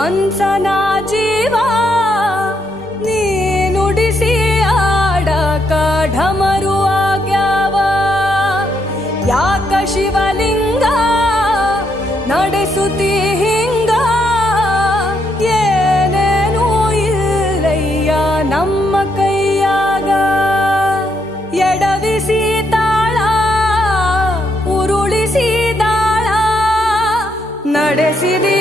ಮನ್ಸನ ಜೀವ ನೀನುಡಿಸಿ ಆಡ ಢಮರು ಆಗ್ಯಾವ ಯಾಕ ಶಿವಲಿಂಗ ನಡೆಸುತ್ತಿ ಹಿಂಗ ಏನೇನು ಇಲ್ಲಯ್ಯ ನಮ್ಮ ಕೈಯಾಗ ಎಡವಿಸಿ ತಾಳ ಉರುಳಿಸಿ ತಾಳ